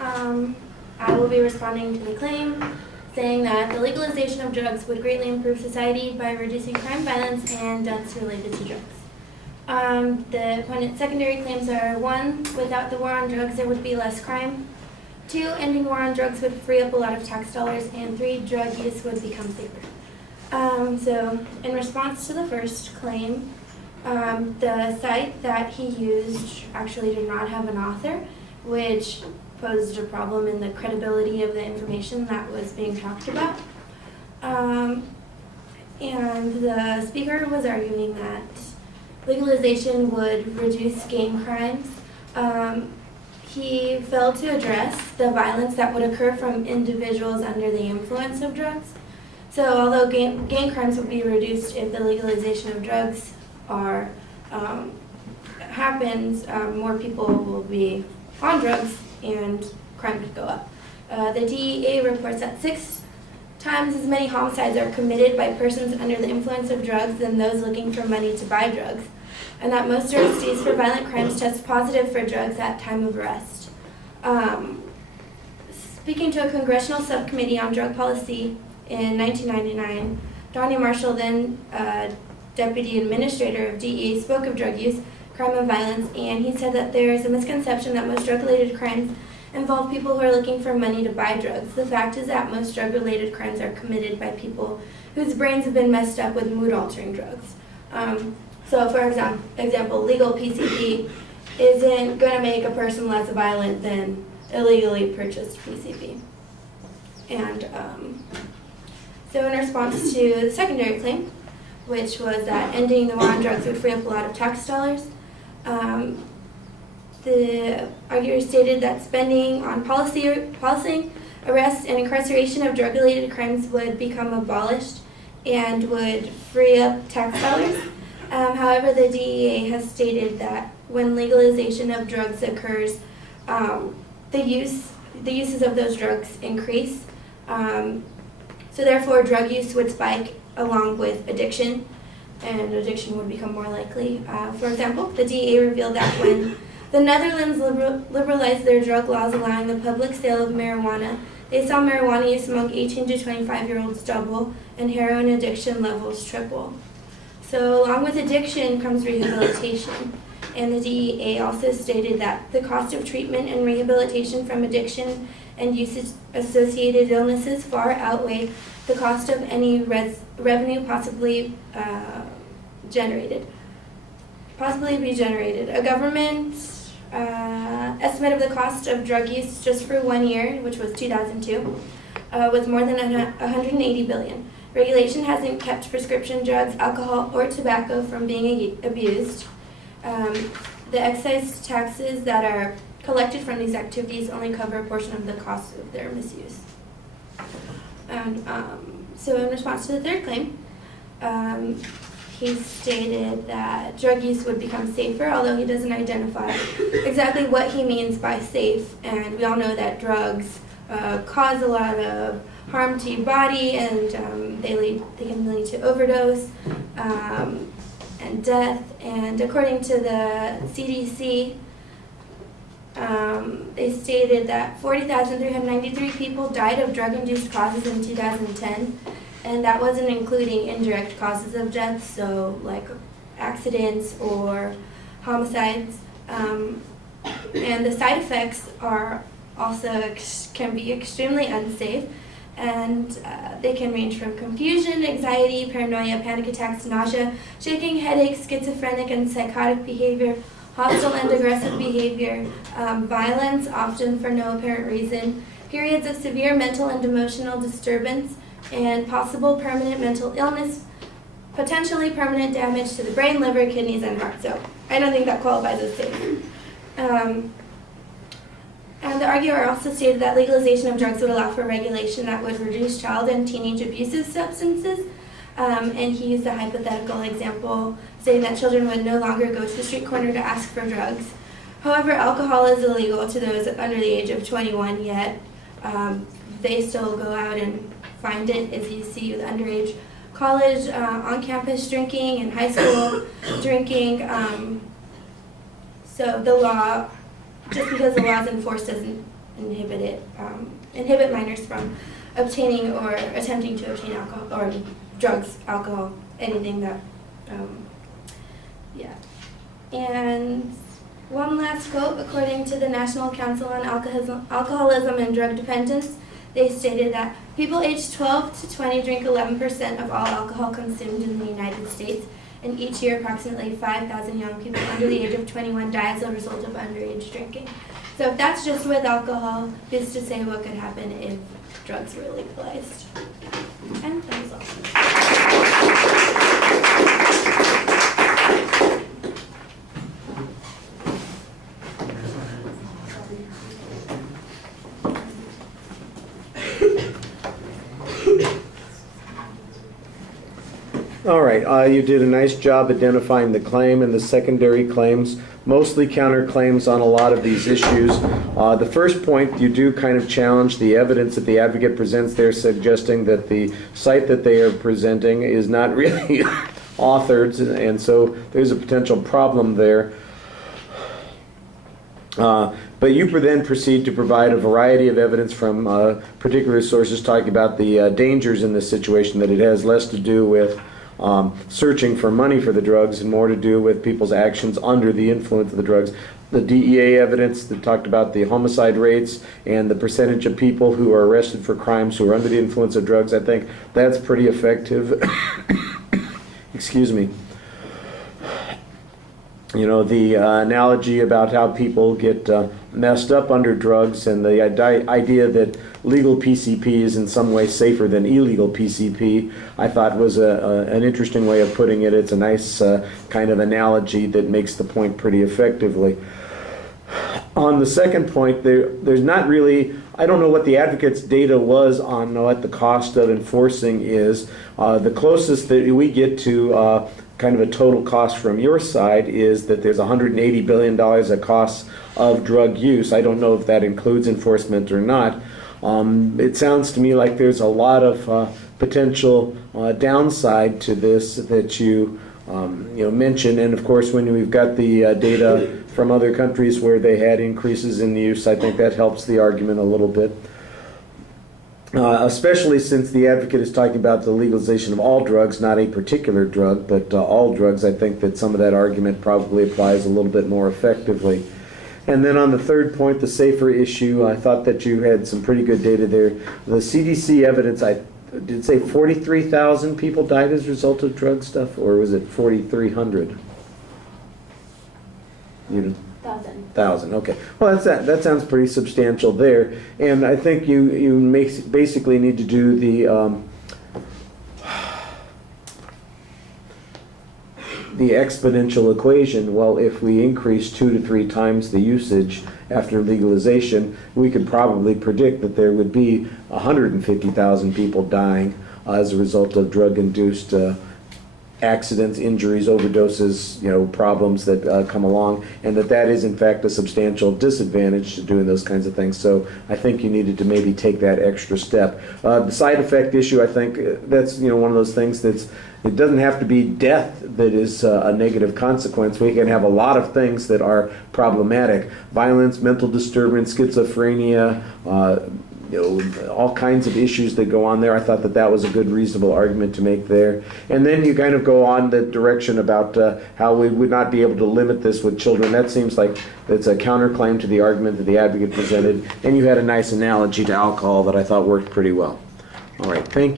I will be responding to the claim saying that the legalization of drugs would greatly improve society by reducing crime, violence, and deaths related to drugs. The opponent's secondary claims are: 1, without the war on drugs, there would be less crime. 2, ending war on drugs would free up a lot of tax dollars. And 3, drug use would become safer. So in response to the first claim, the site that he used actually did not have an author, which posed a problem in the credibility of the information that was being talked about. And the speaker was arguing that legalization would reduce gang crimes. He failed to address the violence that would occur from individuals under the influence of drugs. So although gang crimes would be reduced if the legalization of drugs happens, more people will be on drugs and crime could go up. The DEA reports that 6 times as many homicides are committed by persons under the influence of drugs than those looking for money to buy drugs, and that most arrestees for violent crimes test positive for drugs at time of arrest. Speaking to a congressional subcommittee on drug policy in 1999, Donnie Marshall, then Deputy Administrator of DEA, spoke of drug use, crime, and violence, and he said that there is a misconception that most drug-related crimes involve people who are looking for money to buy drugs. The fact is that most drug-related crimes are committed by people whose brains have been messed up with mood-altering drugs. So for example, legal PCP isn't going to make a person less violent than illegally purchased PCP. And so in response to the secondary claim, which was that ending the war on drugs would free up a lot of tax dollars, the arguer stated that spending on policing, arrest, and incarceration of drug-related crimes would become abolished and would free up tax dollars. However, the DEA has stated that when legalization of drugs occurs, the uses of those drugs increase. So therefore, drug use would spike along with addiction, and addiction would become more likely. For example, the DEA revealed that when the Netherlands liberalized their drug laws allowing the public sale of marijuana, they saw marijuana use among 18 to 25-year-olds double and heroin addiction levels triple. So along with addiction comes rehabilitation. And the DEA also stated that the cost of treatment and rehabilitation from addiction and usage-associated illnesses far outweigh the cost of any revenue possibly be generated. A government estimate of the cost of drug use just for 1 year, which was 2002, was more than $180 billion. Regulation hasn't kept prescription drugs, alcohol, or tobacco from being abused. The excise taxes that are collected from these activities only cover a portion of the cost of their misuse. And so in response to the third claim, he stated that drug use would become safer, although he doesn't identify exactly what he means by safe. And we all know that drugs cause a lot of harm to your body, and they can lead to overdose and death. And according to the CDC, they stated that 40,393 people died of drug-induced causes in 2010, and that wasn't including indirect causes of death, so like accidents or homicides. And the side effects are also can be extremely unsafe, and they can range from confusion, anxiety, paranoia, panic attacks, nausea, shaking, headaches, schizophrenic and psychotic behavior, hostile and aggressive behavior, violence, often for no apparent reason, periods of severe mental and emotional disturbance, and possible permanent mental illness, potentially permanent damage to the brain, liver, kidneys, and heart. So I don't think that qualifies as safe. And the arguer also stated that legalization of drugs would allow for regulation that would reduce child and teenage abusive substances. And he used a hypothetical example, saying that children would no longer go to the street corner to ask for drugs. However, alcohol is illegal to those under the age of 21, yet they still go out and find it, as you see with underage college, on-campus drinking, and high school drinking. So the law, just because the law is enforced doesn't inhibit minors from obtaining or attempting to obtain alcohol or drugs, alcohol, anything that, yeah. And one last quote, according to the National Council on Alcoholism and Drug Dependence, they stated that people aged 12 to 20 drink 11% of all alcohol consumed in the United States, and each year approximately 5,000 young people under the age of 21 die as a result of underage drinking. So if that's just with alcohol, who's to say what could happen if drugs were legalized? And that was all. All right, you did a nice job identifying the claim and the secondary claims, mostly counterclaims on a lot of these issues. The first point, you do kind of challenge the evidence that the advocate presents there, suggesting that the site that they are presenting is not really authored, and so there's a potential problem there. But you then proceed to provide a variety of evidence from particular sources talking about the dangers in this situation, that it has less to do with searching for money for the drugs and more to do with people's actions under the influence of the drugs. The DEA evidence that talked about the homicide rates and the percentage of people who are arrested for crimes who are under the influence of drugs, I think that's pretty effective. Excuse me. You know, the analogy about how people get messed up under drugs, and the idea that legal PCP is in some way safer than illegal PCP, I thought was an interesting way of putting it. It's a nice kind of analogy that makes the point pretty effectively. On the second point, there's not really, I don't know what the advocate's data was on what the cost of enforcing is. The closest that we get to kind of a total cost from your side is that there's $180 billion of costs of drug use. I don't know if that includes enforcement or not. It sounds to me like there's a lot of potential downside to this that you mentioned, and of course when we've got the data from other countries where they had increases in use, I think that helps the argument a little bit. Especially since the advocate is talking about the legalization of all drugs, not a particular drug, but all drugs. I think that some of that argument probably applies a little bit more effectively. And then on the third point, the safer issue, I thought that you had some pretty good data there. The CDC evidence, I did say 43,000 people died as a result of drug stuff, or was it 4,300? Thousand. Okay. Well, that sounds pretty substantial there, and I think you basically need to do the exponential equation. Well, if we increase 2 to 3 times the usage after legalization, we could probably predict that there would be 150,000 people dying as a result of drug-induced accidents, injuries, overdoses, problems that come along, and that is in fact a substantial disadvantage to doing those kinds of things. So I think you needed to maybe take that extra step. The side effect issue, I think that's one of those things it doesn't have to be death that is a negative consequence. We can have a lot of things that are problematic: violence, mental disturbance, schizophrenia, all kinds of issues that go on there. I thought that was a good, reasonable argument to make there. And then you kind of go on the direction about how we would not be able to limit this with children. That seems like it's a counterclaim to the argument that the advocate presented. And you had a nice analogy to alcohol that I thought worked pretty well. All right, thank you.